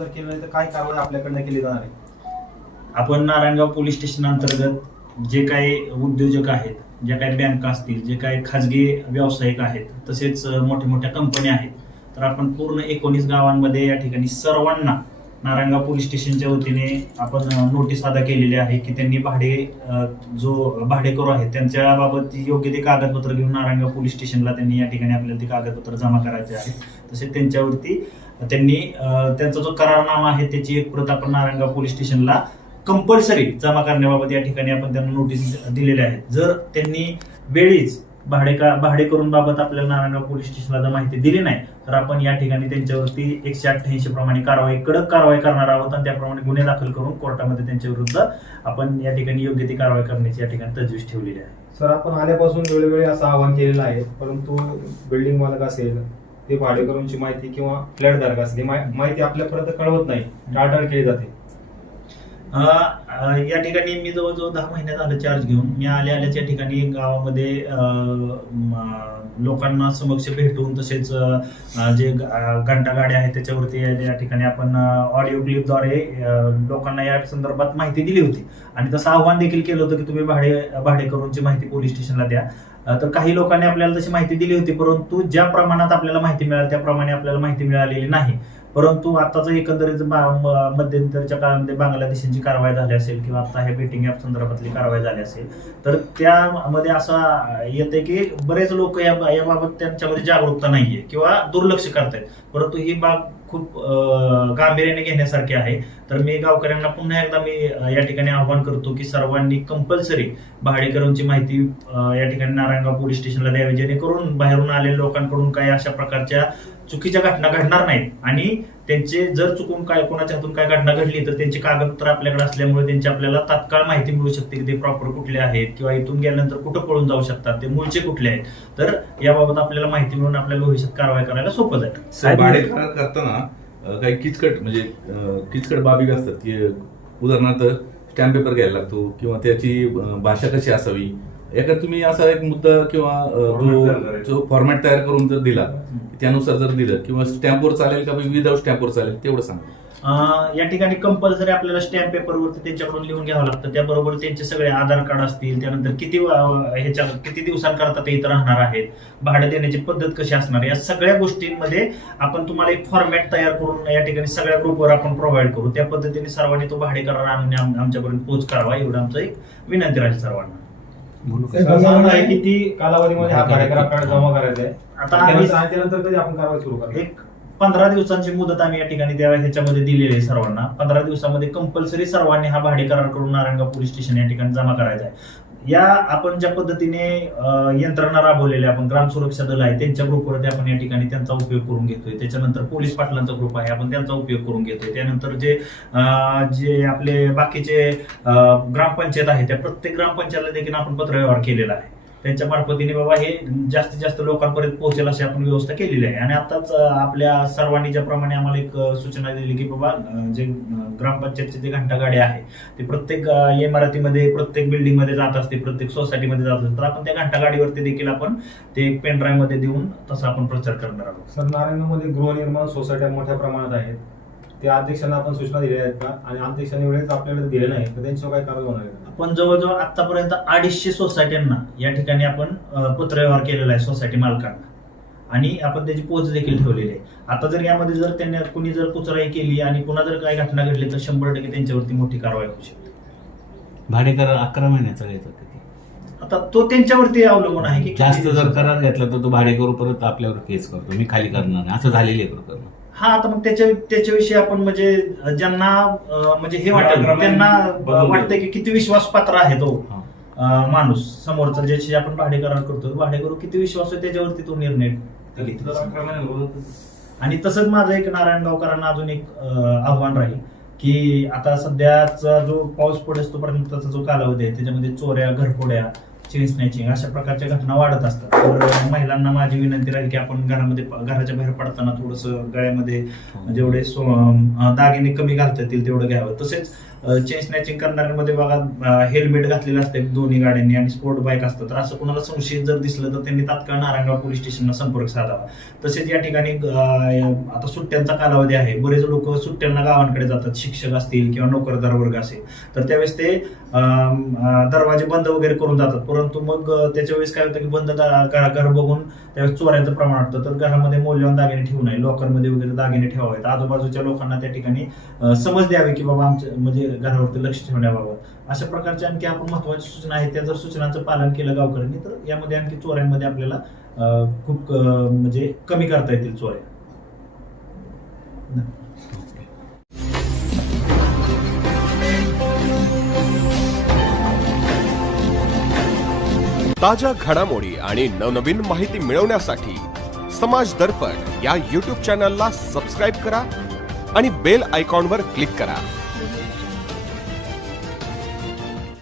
जर केलं नाही तर काय कारवाई आपल्याकडनं केली जाणार आहे? आपण नारायणगाव पोलीस स्टेशन अंतर्गत जे काही उद्योजक आहेत ज्या काही बँका असतील जे काही खाजगी व्यावसायिक आहेत तसेच मोठ्या मोठ्या कंपन्या आहेत तर आपण पूर्ण एकोणीस गावांमध्ये या ठिकाणी सर्वांना नारायणगाव पोलीस स्टेशनच्या वतीने आपण नोटीस अदा केलेली आहे की त्यांनी भाडे जो भाडेकरू आहेत त्यांच्याबाबत योग्य ते कागदपत्र घेऊन नारायणगाव पोलीस स्टेशनला त्यांनी या ठिकाणी आपल्याला ते कागदपत्र जमा करायचे आहे तसेच त्यांच्यावरती त्यांनी त्यांचा जो करारनामा आहे त्याची एक प्रत आपण नारायणगाव पोलीस स्टेशनला कंपल्सरी जमा करण्याबाबत या ठिकाणी आपण त्यांना नोटीस दिलेल्या आहेत जर त्यांनी वेळीच भाडे का भाडे करून बाबत आपल्याला नारायणगाव पोलीस स्टेशनला जर माहिती दिली नाही तर आपण या ठिकाणी त्यांच्यावरती एकशे अठ्ठ्याऐंशी प्रमाणे कारवाई कडक कारवाई करणार आहोत आणि त्याप्रमाणे गुन्हे दाखल करून कोर्टामध्ये त्यांच्या विरुद्ध आपण या ठिकाणी योग्य ती कारवाई करण्याची या ठिकाणी तजवीज ठेवलेली आहे. सर आपण आल्यापासून वेळोवेळी असं आवाहन केलेलं आहे परंतु बिल्डिंग मालक असेल ते भाडेकरूंची माहिती किंवा फ्लॅटधारक असेल ही माहिती आपल्यापर्यंत कळवत नाही. टाळटाळ केली जाते. या ठिकाणी मी जवळजवळ दहा महिन्यात आलं चार्ज घेऊन. मी आल्या आल्याच्या ठिकाणी गावामध्ये लोकांना समक्ष भेटून तसेच जे घंटा गाड्या आहेत त्याच्यावरती या- ठिकाणी आपण ऑडिओ क्लिपद्वारे लोकांना या संदर्भात माहिती दिली होती. आणि तसं आव्हान देखील केलं होतं की तुम्ही भाडे भाडेकरूंची माहिती पोलीस स्टेशनला द्या. तर काही लोकांनी आपल्याला तशी माहिती दिली होती परंतु ज्या प्रमाणात आपल्याला माहिती मिळाली त्याप्रमाणे आपल्याला माहिती मिळालेली नाही. परंतु आताचं एकंदरीत बा- म- मध्यंतरच्या काळामध्ये बांगलादेशांची कारवाई झाली असेल किंवा आता हे बेटिंग ॲप संदर्भातली कारवाई झाली असेल तर त्यामध्ये असं येते की बरेच लोक या याबाबत त्यांच्यामध्ये जागरूकता नाहीये किंवा दुर्लक्ष करतायत. परंतु ही बाब खूप गांभीर्याने घेण्यासारखी आहे. तर मी गावकऱ्यांना पुन्हा एकदा मी या ठिकाणी आव्हान करतो की सर्वांनी कंपल्सरी भाडेकरूंची माहिती या ठिकाणी नारायणगाव पोलीस स्टेशनला द्यावी जेणेकरून बाहेरून आलेल्या लोकांकडून काही अशा प्रकारच्या चुकीच्या घटना घडणार नाहीत. आणि त्यांचे जर चुकून काय कोणाच्या हातून काय घटना घडली तर त्यांचे कागदपत्र आपल्याकडे असल्यामुळे त्यांची आपल्याला तात्काळ माहिती मिळू शकते की ते प्रॉपर कुठले आहेत किंवा इथून गेल्यानंतर कुठं पळून जाऊ शकतात ते मूळचे कुठले आहेत. तर याबाबत आपल्याला माहिती मिळून आपल्याला भविष्यात कारवाई करायला सोपं जाईल. करताना काही किचकट म्हणजे किचकट बाबी असतात की उदाहरणार्थ स्टॅम्प पेपर घ्यायला लागतो किंवा त्याची भाषा कशी असावी? एका तुम्ही असा एक मुद्दा किंवा जो जो फॉर्मॅट तयार करून जर दिला त्यानुसार जर दिलं किंवा स्टॅम्पवर चालेल का विदाऊट स्टॅम्पवर चालेल तेवढं सांगा. अं, या ठिकाणी कंपल्सरी आपल्याला स्टॅम्प पेपरवरती त्यांच्याकडून लिहून घ्यावं लागतं. त्याबरोबर त्यांचे सगळे आधार कार्ड असतील त्यानंतर किती ह्याच्या किती दिवसांकरता ते इथं राहणार आहेत भाडं देण्याची पद्धत कशी असणार या सगळ्या गोष्टींमध्ये आपण तुम्हाला एक फॉर्मॅट तयार करून या ठिकाणी सगळ्या ग्रुपवर आपण प्रोव्हाइड करू. त्या पद्धतीने सर्वांनी तो भाडे करार आणून आम- आमच्यापर्यंत पोच करावा एवढं आमचं एक विनंती राहील सर्वांना. आहे किती कालावधीमध्ये हा भाडेकरार कार्ड जमा करायचा आहे आता त्यानंतर आम्ही आणि त्यानंतर कधी आपण कारवाई सुरू करणार? एक पंधरा दिवसांची मुदत आम्ही या ठिकाणी त्या ह्याच्यामध्ये दिलेली आहे सर्वांना. पंधरा दिवसामध्ये कंपल्सरी सर्वांनी हा भाडे करार करून नारायणगाव पोलीस स्टेशन या ठिकाणी जमा करायचा आहे. या आपण ज्या पद्धतीने अं, यंत्रणा राबवलेल्या आपण ग्राम सुरक्षा दल आहे त्यांच्या ग्रुपवरती आपण या ठिकाणी त्यांचा उपयोग करून घेतोय. त्याच्यानंतर पोलीस पाटलांचा ग्रुप आहे आपण त्यांचा उपयोग करून घेतोय. त्यानंतर जे जे आपले बाकीचे ग्रामपंचायत आहे त्या प्रत्येक ग्रामपंचायतला देखील आपण पत्रव्यवहार केलेला आहे. त्यांच्या मार्फतीने बाबा हे जास्तीत जास्त लोकांपर्यंत पोहोचेल अशी आपण व्यवस्था केलेली आहे. आणि आताच आपल्या सर्वांनी ज्याप्रमाणे आम्हाला एक सूचना दिली की बाबा जे ग्रामपंचायतचे जे घंटा आहे ते प्रत्येक इमारतीमध्ये प्रत्येक बिल्डिंगमध्ये जात असते प्रत्येक सोसायटीमध्ये जात असते. तर आपण त्या घंटागाडीवरती देखील आपण ते एक देऊन तसा आपण प्रचार करणार आहोत. सर नारायणमध्ये गृहनिर्माण सोसायट्या मोठ्या प्रमाणात आहेत. त्या अध्यक्षांना आपण सूचना दिल्या आहेत का? आणि अध्यक्षांनी वेळेस आपल्याकडे दिले नाही तर त्यांच्यावर काय कारवाई होणार आहे? का? आपण जवळजवळ आतापर्यंत अडीचशे सोसायट्यांना या ठिकाणी आपण पत्रव्यवहार केलेला आहे सोसायटी मालकांना. आणि आपण त्याची पोच देखील ठेवलेली आहे. आता जर यामध्ये जर त्यांनी कुणी जर कुचराई केली आणि पुन्हा जर काही घटना घडली तर शंभर टक्के त्यांच्यावरती मोठी कारवाई होऊ शकते. भाडे करार अकरा महिन्याचा घ्यायचा किती आता तो त्यांच्यावरती अवलंबून आहे की जास्त जर. करार घेतला तर तो भाडे करू परत आपल्यावर केस करतो. मी खाली करणार नाही. असं झालेली आहे प्रकरण. हा आता मग त्याच्या त्याच्याविषयी आपण म्हणजे ज्यांना म्हणजे हे वाटेल त्यांना अं, वाटतंय की किती विश्वासपात्र आहे तो माणूस समोरचा ज्याची आपण भाडे करार करतो. भाडे करू किती विश्वास आहे त्याच्यावरती तो निर्णय आणि तसंच माझं एक नारायणगावकरांना अजून एक आव्हान राहील की आता सध्याचा जो पाऊस पडत तोपर्यंतचा जो कालावधी आहे त्याच्यामध्ये चोऱ्या घरफोड्या चेन स्नॅचिंग अशा प्रकारच्या घटना वाढत असतात. तर महिलांना माझी विनंती राहील की आपण घरामध्ये घराच्या बाहेर पडताना थोडंसं गळ्यामध्ये जेवढे सो- अं, दागिने कमी घालता येतील तेवढं घ्यावं. तसेच चेन स्नॅचिंग करणाऱ्यांमध्ये बघा हेल्मेट घातलेलं असते दोन्ही गाड्यांनी आणि स्पोर्ट बाईक असतं. तर असं कोणाला संशयित जर दिसलं तर त्यांनी तात्काळ नारायणगाव पोलीस स्टेशनला संपर्क साधावा. तसेच या ठिकाणी आता सुट्ट्यांचा कालावधी आहे. बरेच लोक सुट्ट्यांना गावांकडे जातात. शिक्षक असतील किंवा नोकरदार वर्ग असेल. तर त्यावेळेस ते दरवाजे बंद वगैरे करून जातात. परंतु मग त्याच्या वेळेस काय होतं की बंद घर घर बघून त्यावेळेस चोऱ्यांचं प्रमाण वाटतं तर घरामध्ये मौल्यवान दागिने ठेवू नये लॉकरमध्ये वगैरे दागिने ठेवावेत. आजूबाजूच्या लोकांना त्या ठिकाणी समज द्यावी की बाबा आमचं म्हणजे घरावरती लक्ष ठेवण्याबाबत. अशा प्रकारच्या आणखी आपण महत्त्वाच्या सूचना आहेत. त्या जर सूचनांचं पालन केलं गावकऱ्यांनी तर यामध्ये आणखी चोऱ्यांमध्ये आपल्याला खूप म्हणजे कमी करता येतील चोऱ्या. ताज्या घडामोडी आणि नवनवीन माहिती मिळवण्यासाठी समाज दर्पण या यूट्यूब चॅनलला सबस्क्राईब करा आणि बेल आयकॉनवर क्लिक करा.